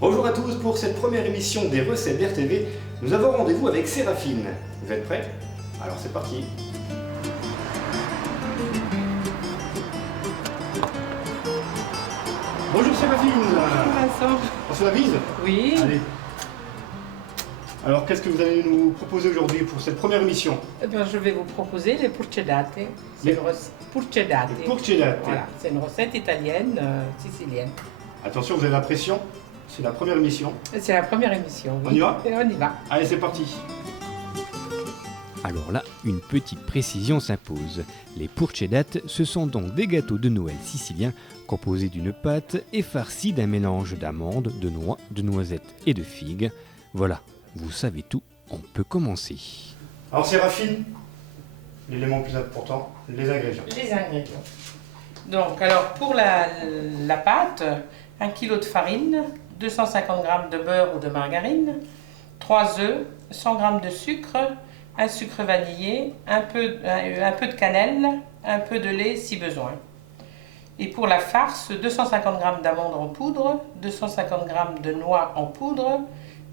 Bonjour à tous, pour cette première émission des recettes d'RTV, nous avons rendez-vous avec Séraphine. Vous êtes prêts? Alors c'est parti. Bonjour Séraphine. Bonjour Vincent. On se la bise? Oui. Allez. Alors qu'est-ce que vous allez nous proposer aujourd'hui pour cette première émission? Eh bien, je vais vous proposer les porchedate. C'est une recette porchedate. Les porchedate. Voilà, c'est une recette italienne, sicilienne. Attention, vous avez la pression, c'est la première émission. C'est la première émission. Oui. On y va? Et on y va. Allez, c'est parti. Alors là, une petite précision s'impose. Les porchedate, ce sont donc des gâteaux de Noël siciliens composés d'une pâte et farcis d'un mélange d'amandes, de noix, de noisettes et de figues. Voilà, vous savez tout, on peut commencer. Alors Séraphine, l'élément le plus important, les ingrédients. Les ingrédients. Donc, alors pour la pâte, 1 kg de farine, 250 g de beurre ou de margarine, 3 œufs, 100 g de sucre, un sucre vanillé, un peu de cannelle, un peu de lait si besoin. Et pour la farce, 250 g d'amandes en poudre, 250 g de noix en poudre,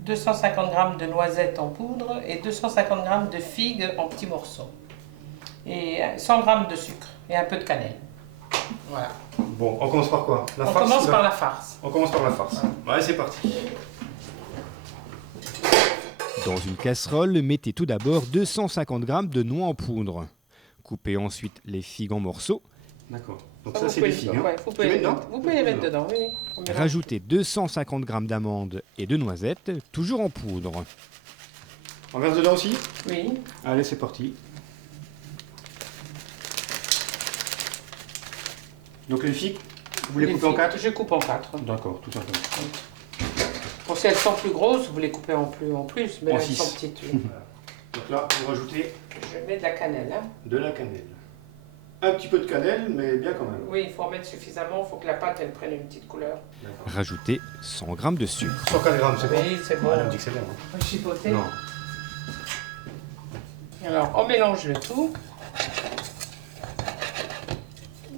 250 g de noisettes en poudre et 250 g de figues en petits morceaux. Et 100 g de sucre et un peu de cannelle. Voilà. Bon, on commence par quoi? La On farce, commence là par la farce. On commence par la farce. Ouais, c'est parti. Dans une casserole, mettez tout d'abord 250 g de noix en poudre. Coupez ensuite les figues en morceaux. D'accord. Donc Ça, ça, vous c'est pouvez les les- figues. Hein. ouais, vous pouvez les mettre, vous pouvez les mettre dedans. Oui, oui. On mélange. Rajoutez 250 g d'amandes et de noisettes, toujours en poudre. On verse dedans aussi? Oui. Allez, c'est parti. Donc les figues, vous les coupez en 4? Je coupe en 4. D'accord, tout simplement. Bon, si elles sont plus grosses, vous les coupez en plus, mais En là, elles six. sont petites. Oui. Donc là, vous rajoutez Je mets de la cannelle. Hein. de la cannelle. Un petit peu de cannelle, mais bien quand même. Oui, il faut en mettre suffisamment, il faut que la pâte elle prenne une petite couleur. D'accord. Rajoutez 100 g de sucre. 104 grammes, c'est bon? Oui, c'est bon. Ah, elle me dit que c'est bon. Hein. On va chipoter. Non. Alors, on mélange le tout.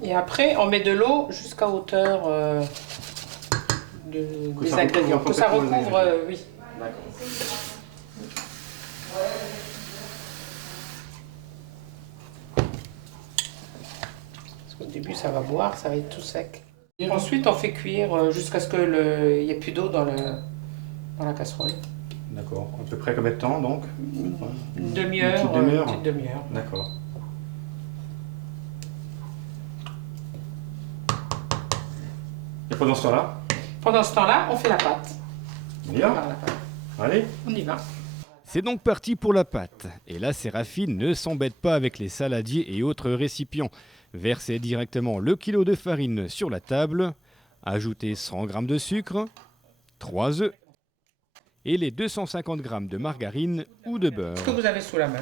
Et après, on met de l'eau jusqu'à hauteur Que des ça recouvre ingrédients. Que ça complètement les recouvre, ingrédients. oui. Parce qu'au début, ça va boire, ça va être tout sec. Et ensuite, on fait cuire jusqu'à ce qu'il n'y ait plus d'eau dans la casserole. D'accord. À peu près combien de temps donc? Une demi-heure. Une petite demi-heure. Une petite demi-heure. D'accord. Et pendant ce temps-là, Pendant ce temps-là, on fait la pâte. on y va? Par la pâte. Allez. On y va. C'est donc parti pour la pâte. Et là, Séraphine ne s'embête pas avec les saladiers et autres récipients. Versez directement le kilo de farine sur la table. Ajoutez 100 g de sucre, 3 œufs et les 250 g de margarine ou de beurre. Ce que vous avez sous la main.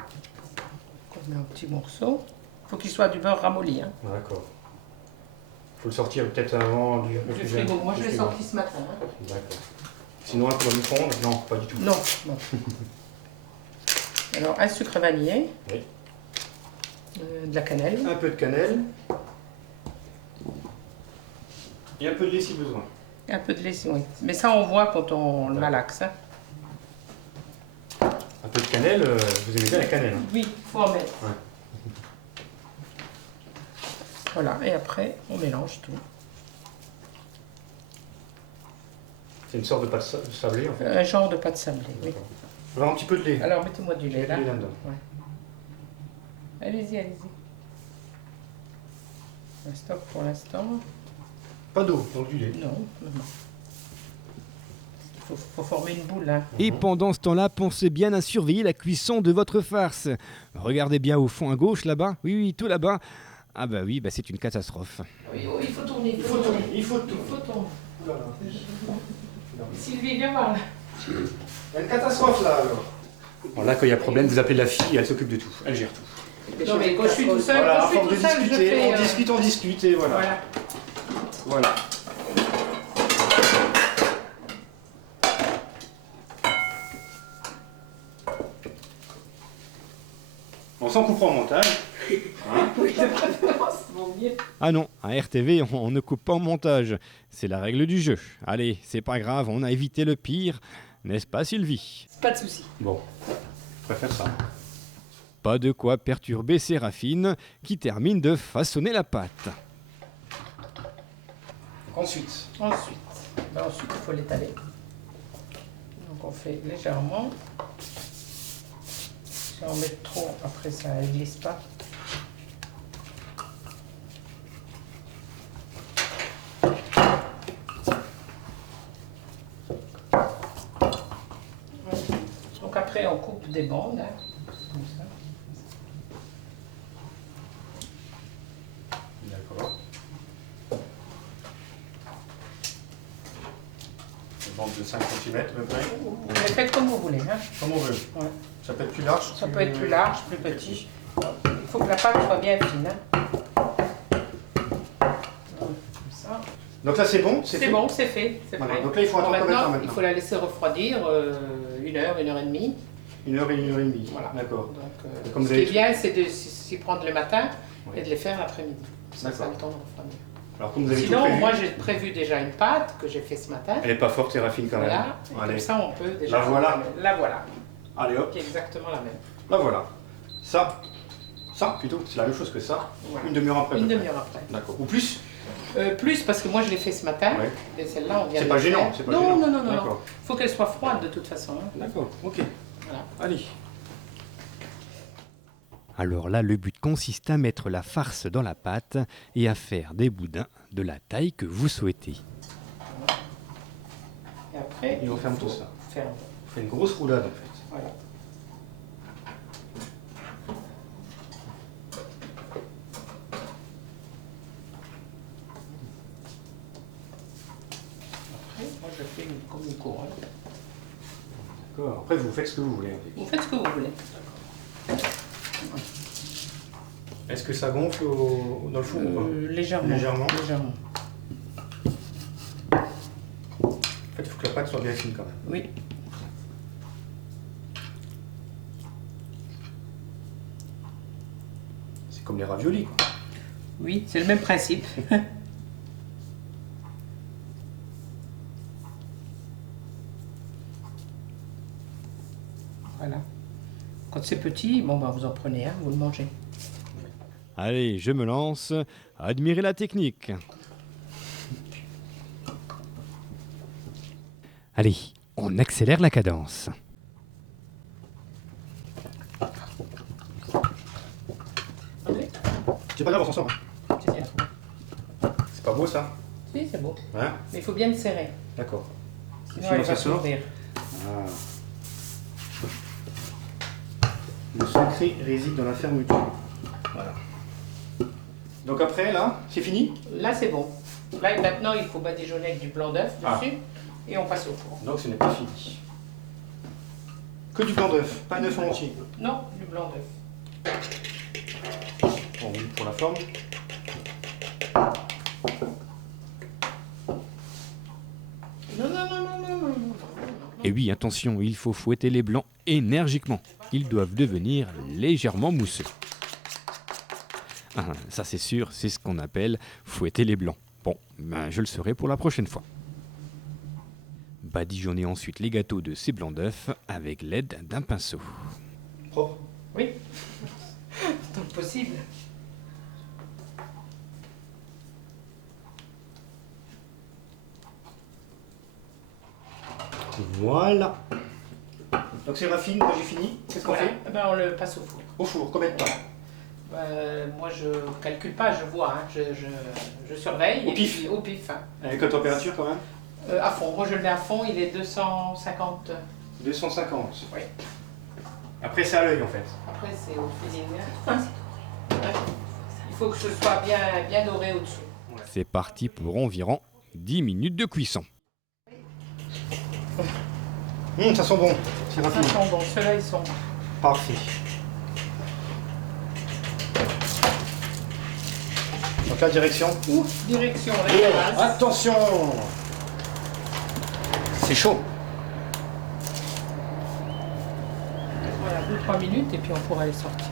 On met un petit morceau. Il faut qu'il soit du beurre ramolli. Hein. D'accord. Faut le sortir peut-être avant du Du frigo. Moi, je l'ai sorti ce matin. Hein. D'accord. Sinon, un peu dans le micro-ondes? Non, pas du tout. Non, non. Alors, un sucre vanillé. Oui. De la cannelle. Un peu de cannelle. Et un peu de lait si besoin. Un peu de lait, oui. Mais ça, on voit quand on le malaxe. Hein. Un peu de cannelle, vous aimez bien la cannelle? Hein? Oui, il faut en mettre. Ouais. Voilà, et après, on mélange tout. C'est une sorte de pâte sablée en fait. Un genre de pâte sablée, oui. D'accord. On va avoir un petit peu de lait. Alors, mettez-moi du lait là. Du lait là-dedans. Ouais. Allez-y, allez-y. Un stop pour l'instant. Pas d'eau, donc du lait. Non, non, non. Il faut former une boule, hein. Et pendant ce temps-là, pensez bien à surveiller la cuisson de votre farce. Regardez bien au fond à gauche là-bas. Oui, oui, tout là-bas. Ah bah oui, bah c'est une catastrophe. Oui, il faut tourner. Il faut tourner, il faut tourner. Il faut tourner. Oula là. Sylvie, viens voir là. Il y a une catastrophe là alors. Bon, là, quand il y a problème, vous appelez la fille, elle s'occupe de tout. Elle gère tout. Non, mais quand je suis tout seul, Voilà, quand à je suis force de tout seul, je discuter, fais... on discute et voilà. Voilà. Voilà. On s'en coupera en montage. Oui, de préférence, vaut mieux. Ah non, à RTV, on ne coupe pas en montage. C'est la règle du jeu. Allez, c'est pas grave, on a évité le pire. N'est-ce pas, Sylvie? Pas de souci. Bon, je préfère ça. Pas de quoi perturber Séraphine, qui termine de façonner la pâte. Ensuite, Ensuite, il faut l'étaler. Donc on fait légèrement. Si on met trop, après ça ne glisse pas. Donc après on coupe des bandes, hein, comme ça. d'accord. Une bande de 5 cm à peu près. Vous les faites comme vous voulez. Hein. Comme on veut. Ouais. Ça peut être plus large. Ça peut être plus large, plus petit. Il faut que la pâte soit bien fine. Hein. Comme ça. Donc là c'est bon, C'est fait. bon, c'est fait. C'est Voilà. prêt. Donc là il faut attendre combien de temps Maintenant, maintenant? il faut la laisser refroidir 1 heure, 1 heure et demie. 1 heure et 1 heure et demie. Voilà. D'accord. Donc, Comme ce vous qui avez est bien, c'est de s'y prendre le matin Oui. et de les faire l'après-midi. Ça a D'accord. le temps de refroidir. Alors comme vous avez tout Sinon, prévu, moi j'ai prévu déjà une pâte que j'ai fait ce matin. elle n'est pas forte et raffine quand même. Voilà. Et Allez. comme ça, on peut déjà. La voilà. La voilà. Allez hop, Qui est exactement la même. la voilà. Ça plutôt, c'est la même chose que ça. Voilà. Une demi-heure après. à Une peu près. demi-heure après. D'accord. Ou plus? Plus parce que moi je l'ai fait ce matin. Ouais. Et celle-là, on vient C'est de pas le gênant, faire. c'est pas non, gênant. non, non, non, non. D'accord. Il faut qu'elle soit froide de toute façon. Hein. D'accord, ok. Voilà. Allez. Alors là, le but consiste à mettre la farce dans la pâte et à faire des boudins de la taille que vous souhaitez. Et après, Et on ferme il faut tout ça. faire. On fait une grosse roulade en fait. Voilà. Après, moi je fais comme une couronne. D'accord. Après vous faites ce que vous voulez. Vous faites ce que vous voulez. Est-ce que ça gonfle dans le four ou pas? Légèrement. Légèrement. Légèrement. En fait, il faut que la pâte soit bien fine quand même. Oui. C'est comme les raviolis quoi. Oui, c'est le même principe. Voilà. Quand c'est petit, bon bah vous en prenez un, vous le mangez. Allez, je me lance. Admirez la technique. Allez, on accélère la cadence. Allez. C'est pas grave, on s'en sort. Hein. Si, si, C'est pas beau ça? si, c'est beau. Hein? Mais il faut bien le serrer. D'accord. Sinon, Sinon, elle va ça sort. s'ouvrir. Ah. Le secret réside dans la fermeture. Voilà. Donc après, là, c'est fini? Là, c'est bon. Là, maintenant, il faut badigeonner avec du blanc d'œuf Ah. dessus. Et on passe au four. Donc ce n'est pas fini. Que du blanc d'œuf, pas un œuf en entier. Non, du blanc d'œuf. Bon, oui, pour la forme. Non, non, non, non, non, non, non. Et oui, attention, il faut fouetter les blancs énergiquement. Ils doivent devenir légèrement mousseux. Ah, ça c'est sûr, c'est ce qu'on appelle fouetter les blancs. Bon, ben, je le saurai pour la prochaine fois. Badigeonnez ensuite les gâteaux de ces blancs d'œufs avec l'aide d'un pinceau. Propre. Oui. Tant que possible. Voilà. Donc c'est raffine, moi j'ai fini. Qu'est-ce qu'on Voilà. fait? Eh ben, on le passe au four. Au four, combien de temps? Moi, je calcule pas, je vois. Hein. Je surveille. Au et pif. puis, au pif. Hein. Avec la température quand même? À fond. Moi, je le mets à fond. Il est 250. 250. Oui. Après c'est à l'œil en fait. Après, c'est au feeling. Hein. Il faut que ce soit bien, bien doré au-dessous. C'est parti pour environ 10 minutes de cuisson. Ça sent bon. C'est Ça raffine. sent bon. Ceux-là, ils sont. Parfait. Donc la direction. Ouf, direction Oh, réglage. attention! C'est chaud. Voilà, 2-3 minutes et puis on pourra les sortir.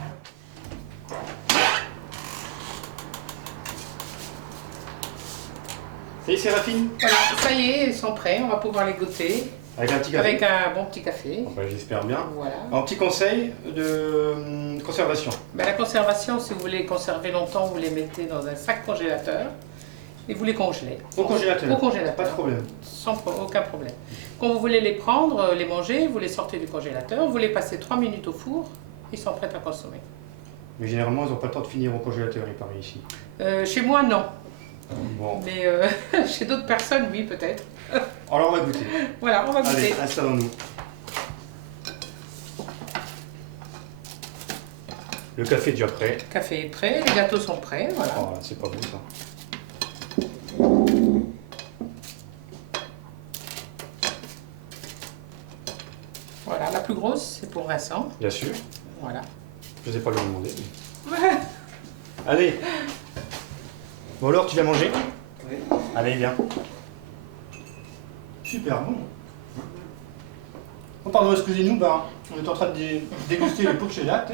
Ça y est, Séraphine? Voilà, ça y est, ils sont prêts, on va pouvoir les goûter Avec un petit café? avec un bon petit café. Enfin, j'espère bien. Voilà. Un petit conseil de conservation. Ben, la conservation, si vous voulez les conserver longtemps, vous les mettez dans un sac congélateur et vous les congelez. Au congélateur? Au congélateur. Pas de problème. Aucun problème. Quand vous voulez les prendre, les manger, vous les sortez du congélateur, vous les passez 3 minutes au four, ils sont prêts à consommer. Mais généralement, ils n'ont pas le temps de finir au congélateur, il paraît ici. Chez moi, non. Bon. Mais chez d'autres personnes, oui, peut-être. Alors, on va goûter. Voilà, on va goûter. Allez, installons-nous. Le café est déjà prêt. Le café est prêt, les gâteaux sont prêts, voilà. Oh, c'est pas bon ça. Voilà, la plus grosse, c'est pour Vincent. Bien sûr. Voilà. Je n'osais pas le demander. Allez. Bon alors, tu viens manger? Oui. Allez, viens. Super bon. Oh, pardon, excusez-nous, on est en train de déguster les Purcelat.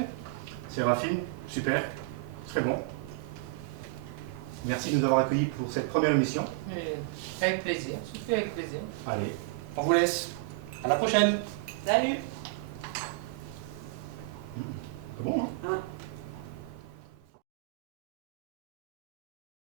Séraphine, super, très bon. Merci de nous avoir accueillis pour cette première émission. Avec plaisir, tout fait avec plaisir. Allez, on vous laisse. À la prochaine. Salut.